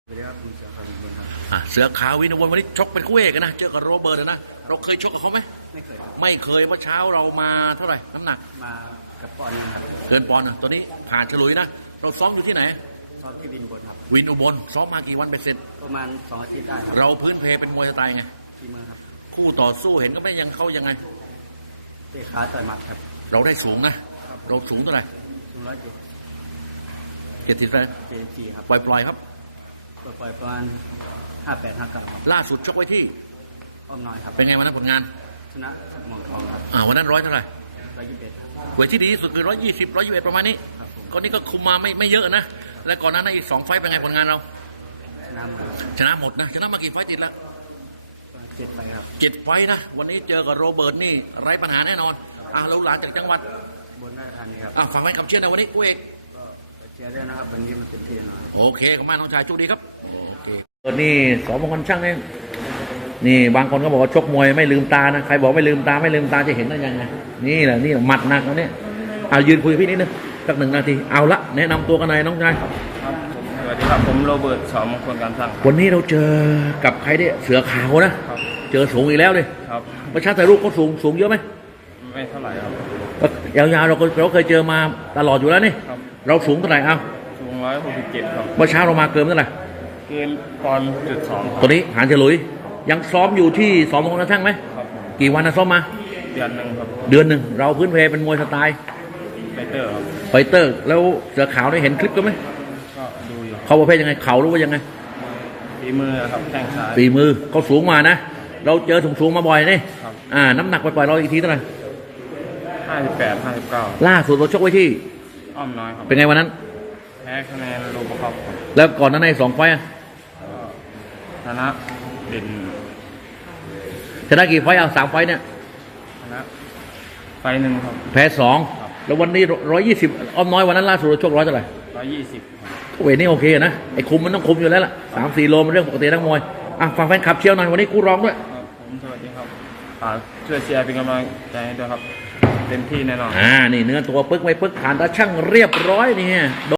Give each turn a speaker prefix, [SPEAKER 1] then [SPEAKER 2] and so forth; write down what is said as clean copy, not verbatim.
[SPEAKER 1] สวัสดีครับคุณเสือขาววินบนครับ
[SPEAKER 2] เสือขาววินวันนี้ชกเป็นคู่เอกนะเจอกับโรเบิร์ตนะเราเคยชกกับเขาไหม
[SPEAKER 1] ไม่เคยครับ
[SPEAKER 2] ไม่เคยเมื่อเช้าเรามาเท่าไหร่น้ำหนัก
[SPEAKER 1] มากับปอนด์นึงครับ
[SPEAKER 2] เกินปอนด์ตัวนี้ผ่านฉลุยนะเราซ้อมอยู่ที่ไหน
[SPEAKER 1] ซ้อมที่วินบนครับ
[SPEAKER 2] วินอุบลซ้อมมากี่วันเป็นเสร็จ
[SPEAKER 1] ประมาณ2 อาทิตย์ได้ครับ
[SPEAKER 2] เราพื้นเพเป็นมวยสไตล์ไง
[SPEAKER 1] ฝีมือครับ
[SPEAKER 2] คู่ต่อสู้เห็นก็ไม่ยังเข้ายังไง
[SPEAKER 1] เตะขาต่อยหมัดครับ
[SPEAKER 2] เราได้สูงนะเราสูงเท่าไหร่
[SPEAKER 1] 170
[SPEAKER 2] เลย
[SPEAKER 1] 74ครับ
[SPEAKER 2] ปล่อยครับ
[SPEAKER 1] ปล่อยประมาณ58 59ครับ
[SPEAKER 2] ล่าสุดชกไว้ที่
[SPEAKER 1] อ้อมน้อยครับ
[SPEAKER 2] เป็นไงวันนั้นผลงาน
[SPEAKER 1] ชนะสักหมองทองครับ
[SPEAKER 2] วันนั้นเท่าไหร่
[SPEAKER 1] 121ครับ
[SPEAKER 2] เวทที่ดีที่สุดคือ120 121ประมาณนี้ก็นี่ก็คุมมาไม่เยอะนะและก่อนหน้านั้นอีก2 ไฟต์เป็นไงผลงานเราชนะหมดนะชนะมากี่ไฟต์ติดแล้ว
[SPEAKER 1] 7 ไฟต์ครับ
[SPEAKER 2] 7 ไฟต์นะวันนี้เจอกับโรเบิร์ตนี่ไร้ปัญหาแน่นอนเราหลานจากจังหวัด
[SPEAKER 1] บนราชธานีครับ
[SPEAKER 2] ฟังไว้คำเชื่อนะวันนี้กูเอก
[SPEAKER 1] ก็เชียร์ด้วยนะครับวันนี้มันเต็มที่นะ
[SPEAKER 2] โอเคขอบคุณน้องชายโชคดีครับโอเคนี่สองมงคลช่างนี่บางคนก็บอกว่าชกมวยไม่ลืมตานะใครบอกไม่ลืมตาจะเห็นได้ยังไงนี่แหละหมัดหนักแล้วเนี่ยยืนคุยพี่นิดนึงสัก1 นาทีเอาละแนะนำตัวกันหน่อยน้องชาย
[SPEAKER 3] ครับสวัสดีครับผมโรเบิร์ตสมงคลการสร้าง
[SPEAKER 2] วันนี้เราเจอกับใครเนี่ยเสือขาวนะครับเจอสูงอีกแล้วเลย
[SPEAKER 3] ครับ
[SPEAKER 2] ประชาชนรูปก็สูงเยอะไหม
[SPEAKER 3] ไม่เท่าไหร่ครับ
[SPEAKER 2] ยาวๆเราเคยเจอมาตลอดอยู่แล้วนี่เราสูงเท่าไหร่เอา
[SPEAKER 3] สูง167ครับ
[SPEAKER 2] เมื่อเช้าเรามาเกินเท่าไหร่
[SPEAKER 3] เกินปอนด์.2
[SPEAKER 2] ตัวนี้หานเฉลุยยังซ้อมอยู่ที่สมงคลช่างไหม
[SPEAKER 3] ครับ
[SPEAKER 2] กี่วันนะซ้อมมา
[SPEAKER 3] เดือนหนึ่งครับ
[SPEAKER 2] เดือนหนึ่งเราพื้นเพเป็นมวยสไตล์
[SPEAKER 3] ไฟเตอร์ครับ
[SPEAKER 2] ไฟเตอร์แล้วเสือขาวได้เห็นคลิปกันไหม
[SPEAKER 3] ก็ดูอยู่
[SPEAKER 2] เขาประเภทยังไงเข่าหรือว่ายังไง
[SPEAKER 3] ฝีมือครับแข้งซ้าย
[SPEAKER 2] ฝีมือเขาสูงมานะเราเจอสูงมาบ่อยนี่น้ำหนักปล่อยเราอีกทีเท่าไหร่
[SPEAKER 3] 58 59
[SPEAKER 2] ล่าสุดเราชกไว้ที่
[SPEAKER 3] อ้อมน้อยครับ
[SPEAKER 2] เป็นไงวันนั้น
[SPEAKER 3] แพ้คะแนนโลบครับ
[SPEAKER 2] แล้วก่อนนั้นใน2 ไฟต์
[SPEAKER 3] ชนะเด่น
[SPEAKER 2] ชนะกี่ไฟต์3 ไฟต์เนี่ย
[SPEAKER 3] ชนะไฟต์1ครับ
[SPEAKER 2] แพ้2แล้ววันนี้120อ้อมน้อยวันนั้นล่าสุดเราชก100เท่าไหร่
[SPEAKER 3] 120
[SPEAKER 2] เวทนี่โอเคนะไอ้คุมมันต้องคุมอยู่แล้วล่ะ3-4 โลมันเรื่องปกตินักมวยฟังแฟนคลับเชียร์หน่อยวันนี้กูร้องด้วย
[SPEAKER 3] ผมสวัสดีครับช่วยเชียร์เป็นกำลังใจให้ด้วยครับเต็มที่แน่นอน
[SPEAKER 2] นี่เนื้อตัวปึ๊กไม่ปึ๊กผ่านตาช่างเรียบร้อยนี่